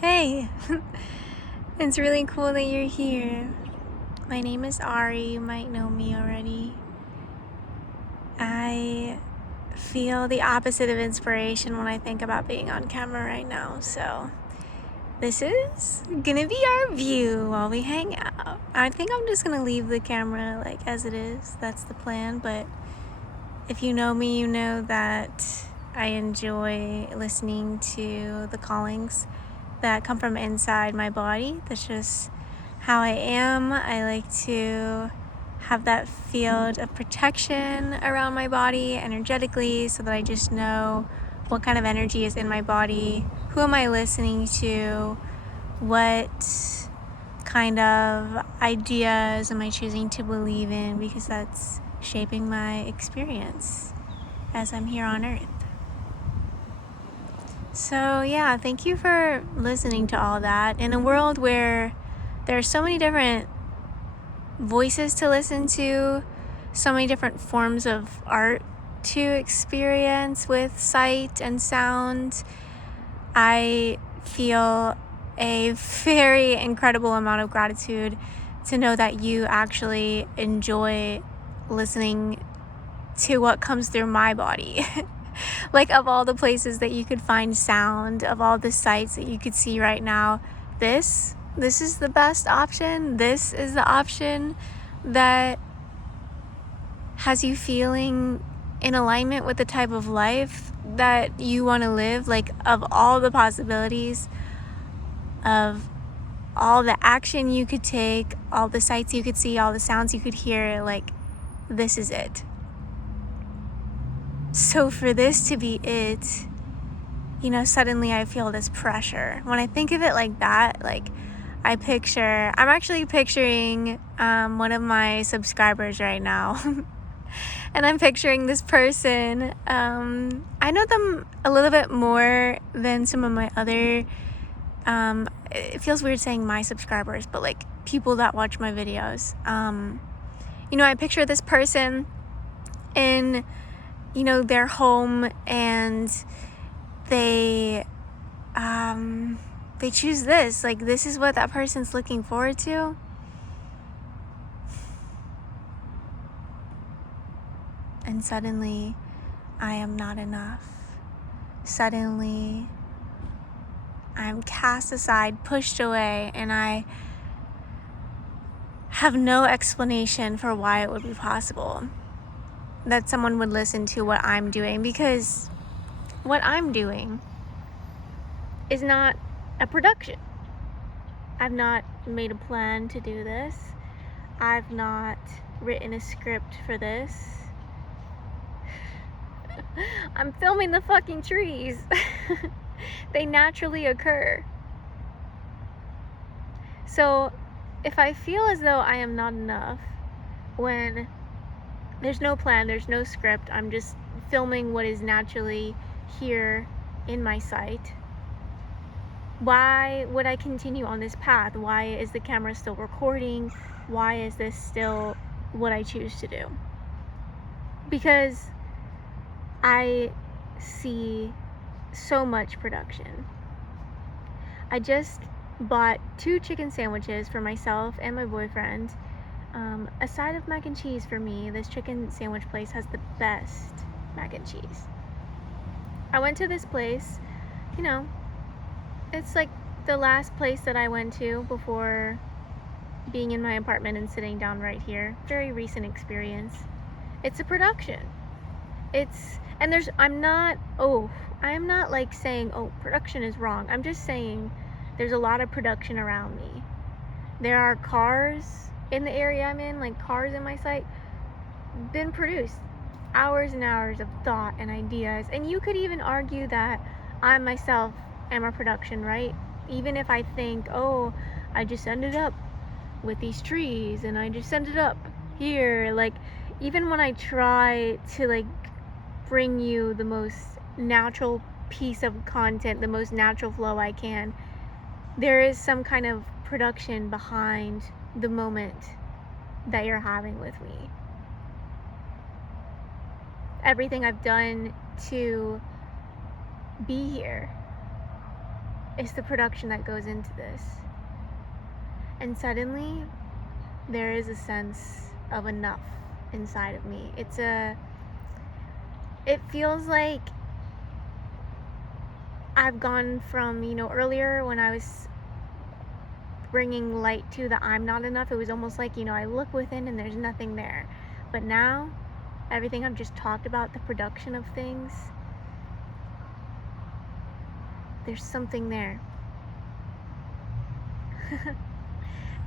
Hey, it's really cool that you're here. My name is Ari. You might know me already. I feel the opposite of inspiration when I think about being on camera right now. So, this is gonna be our view while we hang out. I think I'm just gonna leave the camera like as it is. That's the plan. But if you know me, you know that I enjoy listening to the callings that come from inside my body. That's just how I am. I like to have that field of protection around my body energetically so that I just know what kind of energy is in my body, who am I listening to, what kind of ideas am I choosing to believe in, because that's shaping my experience as I'm here on Earth. So yeah, thank you for listening to all that. In a world where there are so many different voices to listen to, so many different forms of art to experience with sight and sound, I feel a very incredible amount of gratitude to know that you actually enjoy listening to what comes through my body. Like, of all the places that you could find sound, of all the sights that you could see right now, this is the best option. This is the option that has you feeling in alignment with the type of life that you want to live. Like, of all the possibilities, of all the action you could take, all the sights you could see, all the sounds you could hear, like, this is it. So for this to be it, suddenly I feel this pressure. When I think of it like that, like, I'm actually picturing one of my subscribers right now. And I'm picturing this person. I know them a little bit more than some of my other, it feels weird saying my subscribers, but like people that watch my videos. I picture this person in, their home, and they choose this. Like, this is what that person's looking forward to. And suddenly, I am not enough. Suddenly, I'm cast aside, pushed away, and I have no explanation for why it would be possible that someone would listen to what I'm doing, because what I'm doing is not a production. I've not made a plan to do this. I've not written a script for this. I'm filming the fucking trees. They naturally occur. So if I feel as though I am not enough when there's no plan, there's no script, I'm just filming what is naturally here in my sight, why would I continue on this path? Why is the camera still recording? Why is this still what I choose to do? Because I see so much production. I just bought 2 chicken sandwiches for myself and my boyfriend. A side of mac and cheese for me. This chicken sandwich place has the best mac and cheese. I went to this place, it's like the last place that I went to before being in my apartment and sitting down right here. Very recent experience. It's a production. I'm not like saying, oh, production is wrong. I'm just saying there's a lot of production around me. There are cars in the area I'm in, like cars in my sight, been produced. Hours and hours of thought and ideas. And you could even argue that I myself am a production, right? Even if I think, oh, I just ended up with these trees and I just ended up here. Like, even when I try to like bring you the most natural piece of content, the most natural flow I can, there is some kind of production behind the moment that you're having with me. Everything I've done to be here, is the production that goes into this. And suddenly, there is a sense of enough inside of me. It feels like I've gone from, earlier when I was bringing light to the I'm not enough, it was almost like, I look within and there's nothing there. But now, everything I've just talked about, the production of things, there's something there.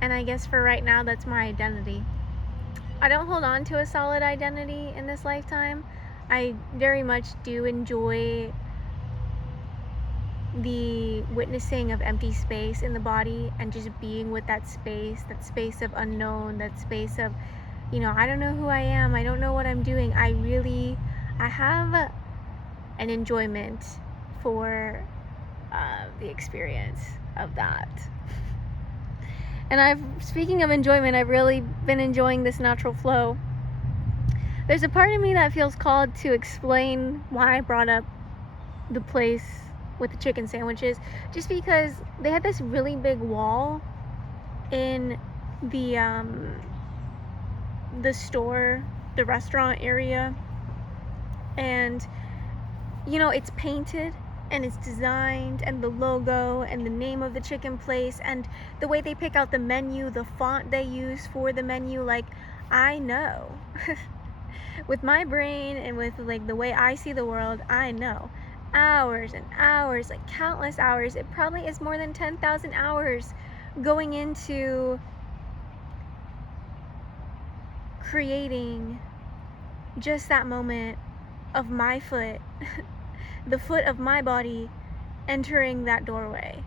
And I guess for right now, that's my identity. I don't hold on to a solid identity in this lifetime. I very much do enjoy the witnessing of empty space in the body and just being with that space of unknown, that space of, I don't know who I am, I don't know what I'm doing. I have an enjoyment for the experience of that. And speaking of enjoyment, I've really been enjoying this natural flow. There's a part of me that feels called to explain why I brought up the place with the chicken sandwiches, just because they had this really big wall in the store, the restaurant area, and it's painted and it's designed, and the logo and the name of the chicken place and the way they pick out the menu, the font they use for the menu, like, I know. With my brain and with like the way I see the world, I know. Hours and hours, like countless hours, it probably is more than 10,000 hours going into creating just that moment of my foot, the foot of my body entering that doorway.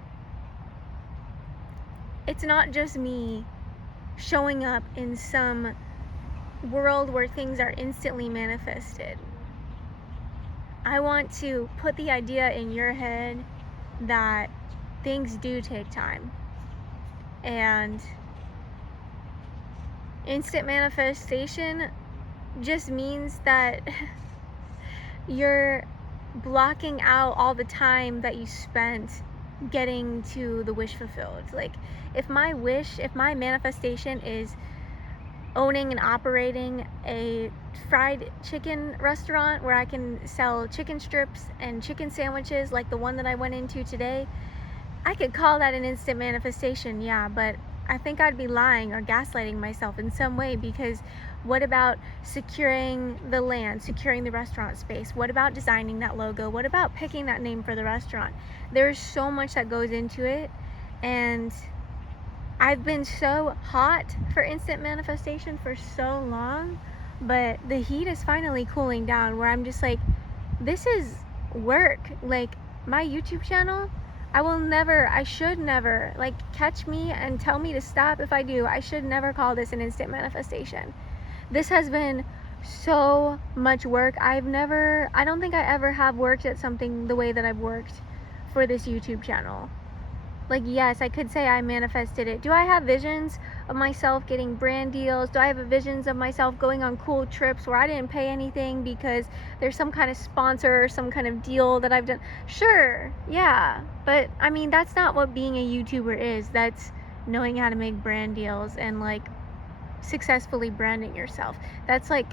It's not just me showing up in some world where things are instantly manifested. I want to put the idea in your head that things do take time, and instant manifestation just means that you're blocking out all the time that you spent getting to the wish fulfilled. Like, if my manifestation is owning and operating a fried chicken restaurant where I can sell chicken strips and chicken sandwiches like the one that I went into today, I could call that an instant manifestation, yeah, but I think I'd be lying or gaslighting myself in some way, because what about securing the land, securing the restaurant space? What about designing that logo? What about picking that name for the restaurant? There's so much that goes into it, and I've been so hot for instant manifestation for so long, but the heat is finally cooling down, where I'm just like, this is work. Like, my YouTube channel, I should never, like, catch me and tell me to stop if I do. I should never call this an instant manifestation. This has been so much work. I don't think I ever have worked at something the way that I've worked for this YouTube channel. Like, yes, I could say I manifested it. Do I have visions of myself getting brand deals? Do I have visions of myself going on cool trips where I didn't pay anything because there's some kind of sponsor or some kind of deal that I've done? Sure, yeah. But, I mean, that's not what being a YouTuber is. That's knowing how to make brand deals and, like, successfully branding yourself. That's, like,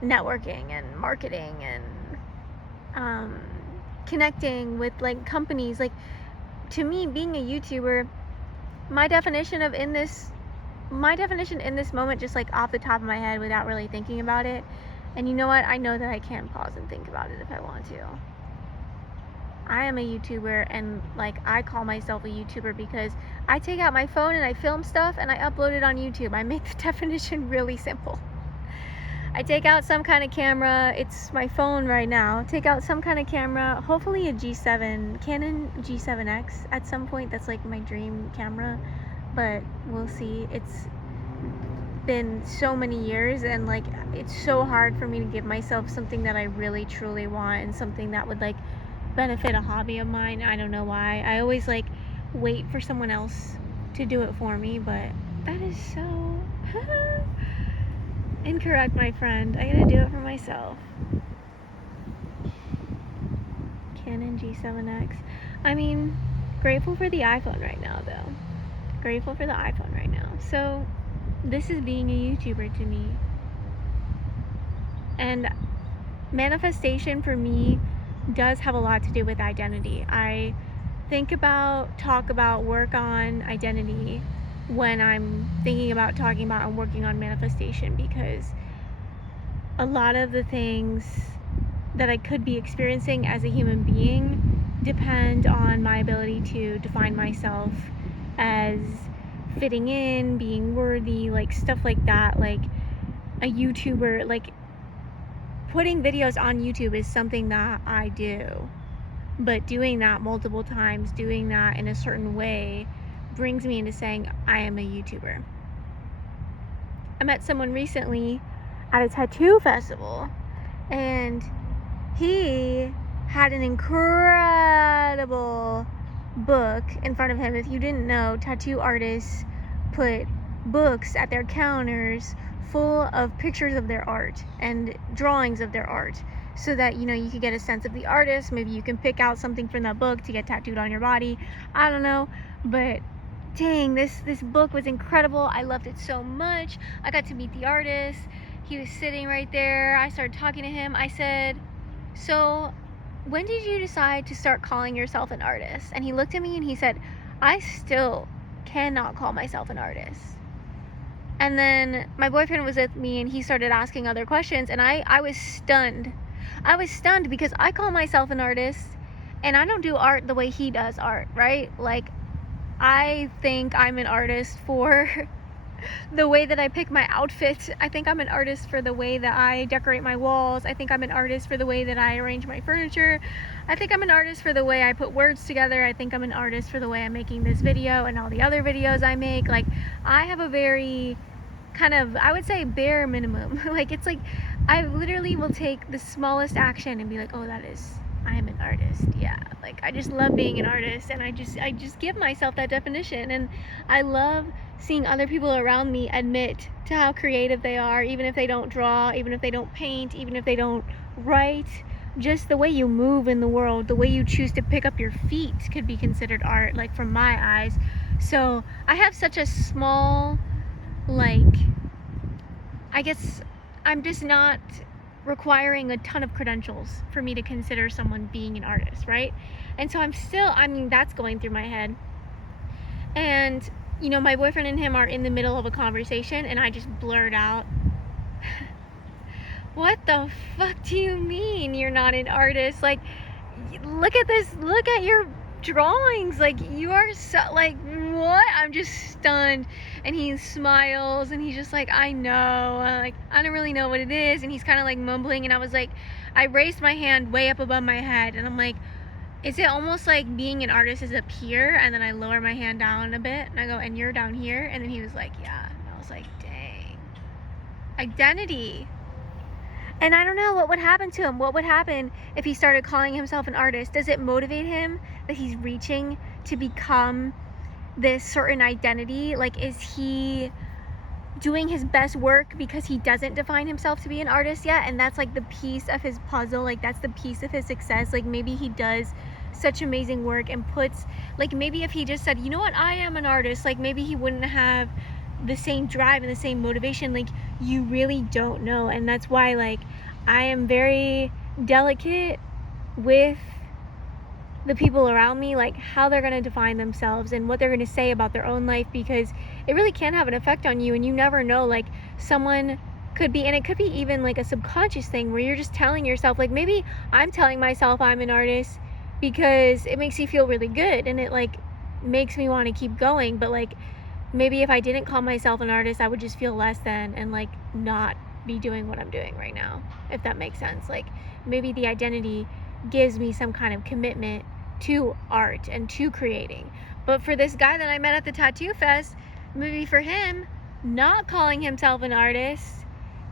networking and marketing and connecting with, like, companies. Like, to me, being a YouTuber, my definition in this moment, just like off the top of my head without really thinking about it, and you know what, I know that I can pause and think about it if I want to. I am a YouTuber, and like, I call myself a YouTuber because I take out my phone and I film stuff and I upload it on YouTube. I make the definition really simple. I take out some kind of camera, it's my phone right now, take out some kind of camera, hopefully a Canon G7X at some point. That's like my dream camera, but we'll see. It's been so many years, and like, it's so hard for me to give myself something that I really truly want and something that would like benefit a hobby of mine. I don't know why. I always like wait for someone else to do it for me, but that is so incorrect, my friend. I gotta do it for myself. Canon G7X. I mean, Grateful for the iPhone right now, though. Grateful for the iPhone right now. So this is being a YouTuber to me. And manifestation for me does have a lot to do with identity. I think about, talk about, work on identity when I'm thinking about, talking about, and working on manifestation, because a lot of the things that I could be experiencing as a human being depend on my ability to define myself as fitting in, being worthy, like stuff like that. Like a YouTuber, like putting videos on YouTube is something that I do, but doing that multiple times, doing that in a certain way, brings me into saying I am a YouTuber. I met someone recently at a tattoo festival, and he had an incredible book in front of him. If you didn't know, tattoo artists put books at their counters full of pictures of their art and drawings of their art, so that you could get a sense of the artist. Maybe you can pick out something from that book to get tattooed on your body. I don't know, but dang, this book was incredible. I loved it so much. I got to meet the artist. He was sitting right there. I started talking to him. I said, so when did you decide to start calling yourself an artist? And he looked at me and he said, I still cannot call myself an artist. And then my boyfriend was with me and he started asking other questions, and I was stunned. I was stunned because I call myself an artist, and I don't do art the way he does art, right? Like, I think I'm an artist for the way that I pick my outfit. I think I'm an artist for the way that I decorate my walls. I think I'm an artist for the way that I arrange my furniture. I think I'm an artist for the way I put words together. I think I'm an artist for the way I'm making this video and all the other videos I make. Like, I have a very kind of, I would say, bare minimum. Like, it's like I literally will take the smallest action and be like, oh, I am an artist. Yeah, like I just love being an artist, and I just give myself that definition. And I love seeing other people around me admit to how creative they are, even if they don't draw, even if they don't paint, even if they don't write. Just the way you move in the world, the way you choose to pick up your feet could be considered art, like from my eyes. So I have such a small, like, I guess I'm just not requiring a ton of credentials for me to consider someone being an artist, right? And so that's going through my head. And, my boyfriend and him are in the middle of a conversation, and I just blurt out, what the fuck do you mean you're not an artist? Like, look at this, look at your drawings, like, you are so, like, what? I'm just stunned. And he smiles and he's just like, I know, like, I don't really know what it is. And he's kind of like mumbling, and I was like, I raised my hand way up above my head, and I'm like, is it almost like being an artist is up here? And then I lower my hand down a bit and I go, and you're down here? And then he was like, yeah. And I was like, dang, identity. And I don't know what would happen to him. What would happen if he started calling himself an artist? Does it motivate him that he's reaching to become this certain identity? Like, is he doing his best work because he doesn't define himself to be an artist yet? And that's like the piece of his puzzle. Like, that's the piece of his success. Like, maybe he does such amazing work and puts, like, maybe if he just said, you know what, I am an artist, like, maybe he wouldn't have the same drive and the same motivation. Like, you really don't know. And that's why, like, I am very delicate with the people around me, like how they're going to define themselves and what they're going to say about their own life, because it really can have an effect on you. And you never know, like, someone could be, and it could be even like a subconscious thing where you're just telling yourself, like, maybe I'm telling myself I'm an artist because it makes you feel really good and it, like, makes me want to keep going. But, like, maybe if I didn't call myself an artist, I would just feel less than and, like, not be doing what I'm doing right now, if that makes sense. Like, maybe the identity gives me some kind of commitment to art and to creating. But for this guy that I met at the tattoo fest, maybe for him, not calling himself an artist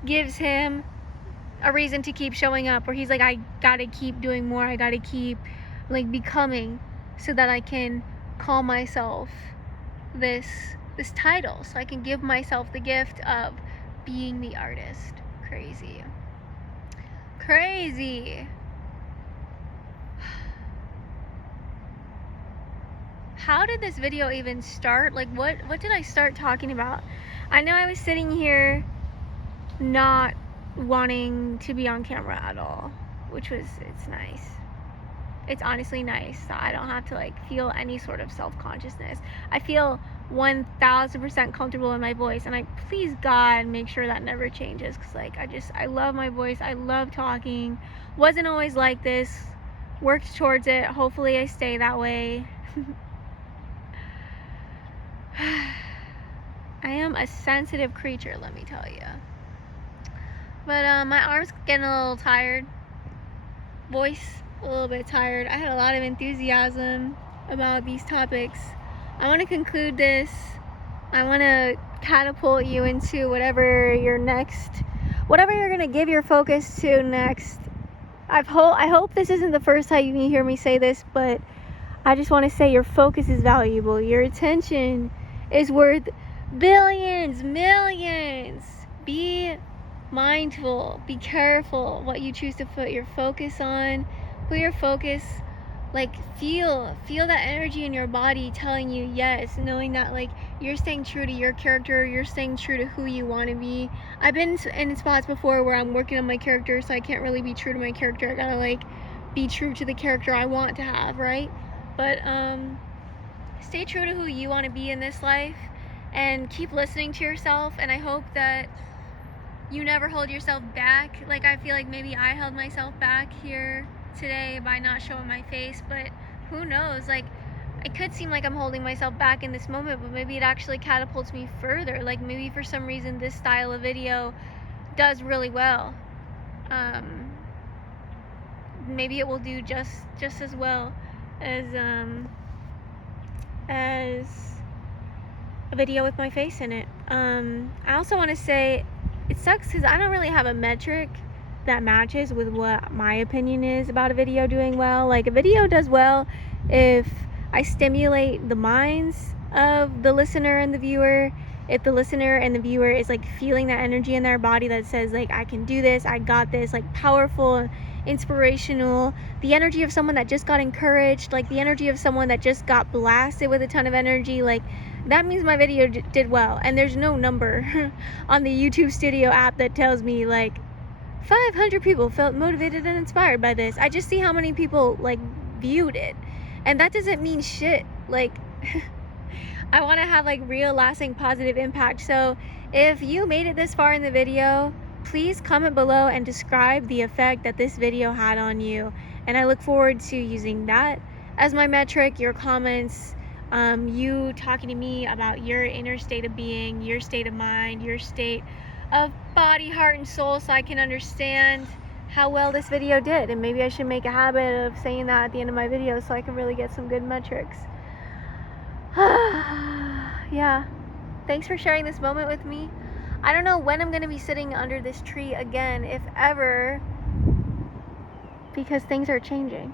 gives him a reason to keep showing up, where he's like, I gotta keep doing more, I gotta keep, like, becoming, so that I can call myself this title, so I can give myself the gift of being the artist. Crazy. how did this video even start? Like, what did I start talking about? I know I was sitting here not wanting to be on camera at all, which was, it's nice. It's honestly nice that I don't have to like feel any sort of self-consciousness. I feel 1000% comfortable in my voice, and I please God make sure that never changes, because like I love my voice. I love talking. Wasn't always like this. Worked towards it. Hopefully I stay that way. I am a sensitive creature, let me tell you. But my arm's getting a little tired. Voice a little bit tired. I had a lot of enthusiasm about these topics. I want to conclude this. I want to catapult you into whatever you're going to give your focus to next. I hope this isn't the first time you hear me say this, but I just want to say your focus is valuable. Your attention is worth billions, millions. Be mindful, be careful what you choose to put your focus on. Put your focus, like feel that energy in your body telling you yes, knowing that like you're staying true to your character, you're staying true to who you want to be. I've been in spots before where I'm working on my character, so I can't really be true to my character. I gotta like be true to the character I want to have, right? But stay true to who you want to be in this life, and keep listening to yourself. And I hope that you never hold yourself back. Like I feel like maybe I held myself back here today by not showing my face, but who knows, like it could seem like I'm holding myself back in this moment, but maybe it actually catapults me further. Like maybe for some reason this style of video does really well. Maybe it will do just as well as a video with my face in it. I also want to say it sucks because I don't really have a metric that matches with what my opinion is about a video doing well. Like a video does well if I stimulate the minds of the listener and the viewer. If the listener and the viewer is like feeling that energy in their body that says like I can do this, I got this, like powerful, inspirational, the energy of someone that just got encouraged, like the energy of someone that just got blasted with a ton of energy, like that means my video did well. And there's no number on the YouTube Studio app that tells me like 500 people felt motivated and inspired by this. I just see how many people like viewed it, and that doesn't mean shit. Like I want to have like real lasting positive impact. So if you made it this far in the video, please comment below and describe the effect that this video had on you, and I look forward to using that as my metric. Your comments, you talking to me about your inner state of being, your state of mind, your state of body, heart, and soul, so I can understand how well this video did. And maybe I should make a habit of saying that at the end of my videos so I can really get some good metrics. Yeah, thanks for sharing this moment with me. I don't know when I'm gonna be sitting under this tree again, if ever, because things are changing.